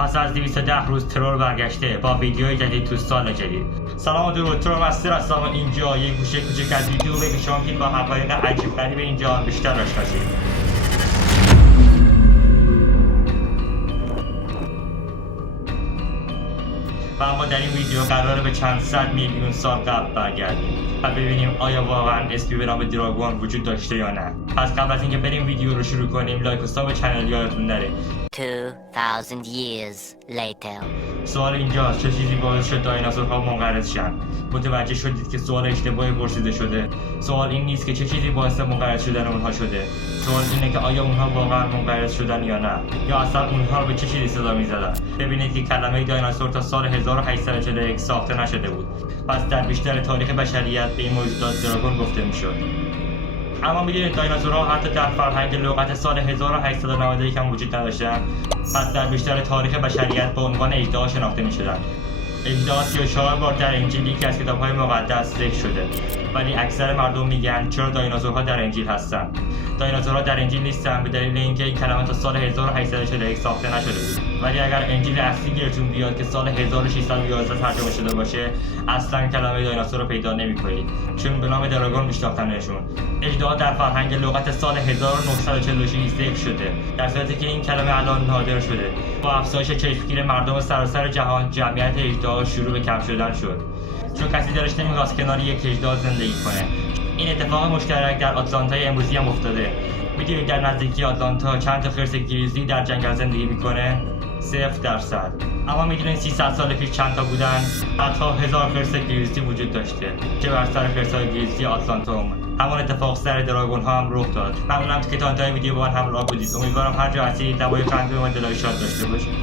پس از 210 روز ترور برگشته با ویدیوی جدید تو سال جدید. سلام و درود، ترور مستر هستم و اینجا یک گوشه کوچک از ویدیو که شما میتونید با حقایق عجیب غریب اینجا بیشتر آشنا شید. و اما در این ویدیو قراره به چند صد میلیون سال قبل برگردیم و ببینیم آیا واقعا اسمی به نام دراگون وجود داشته یا نه. پس قبل از اینکه بریم ویدیو رو شروع کنیم لایک و ساب چنل یادتون نره. 2000 years later. سوال اینجاست چه چیزی باعث شد دایناسورها منقرض شن؟ متوجه شدید که سوال اشتباهی پرسیده شده. سوال این نیست که چه چیزی باعث منقرض شدن اونها شده. سوال اینه که آیا اونها واقعا منقرض شدن یا نه، یا اصلا اونها به چه چیزی صدا می‌زدن. ببینید که کلمه دایناسور تا سال 1841 ساخته نشده بود. پس در بیشتر تاریخ بشریت به این موجودات دراگون گفته میشد. اما میدونید دایناسورها حتی در فرهنگ لغت سال 1891 هم وجود نداشتن. پس در بیشتر تاریخ بشریت به عنوان اژدها شناخته میشدن. اژدها 34 بار در انجیل یکی از کتاب‌های مقدس ذکر شده، ولی اکثر مردم میگن چرا دایناسورها در انجیل هستن؟ دایناسورها در انجیل نیستن به دلیل اینکه این کلمه تا سال 1841 ساخته نشده بود. ولی اگر انجیل اصلی گیرتون بیاد که سال 1611 ترجمه شده باشه، اصلا کلمه دایناسور رو پیدا نمی‌کنید، چون به نام دراگون میشناختنشون. اژدها در فرهنگ لغت سال 1946 ذکر شده، در صورتی که این کلمه الان نادر شده. با افزایش چشمگیر مردم سراسر جهان، جمعیت اژدها شروع به کم شدن شد، چون کسی دلش نمی‌خواست کنار یک اژدها زندگی کنه. این اتفاق مشترک در آتلانتای امروزی هم افتاده. می‌دونید در نزدیکی آتلانتا چند تا خرس گریزلی در جنگل زندگی می‌کنه؟ 0%. اما می‌دونید 300 سال پیش چند تا بودن؟ حتی 1000 خرس گریزلی وجود داشته که بر سر خرس‌های گریزلی آتلانتا اومد. همون اتفاق سر دراگون ها هم رخ داد. ممنونم که تا انتهای ویدیو با من همراه بودید. امیدوارم هر جا هستید دوای قند و دلای شاد داشته باشید.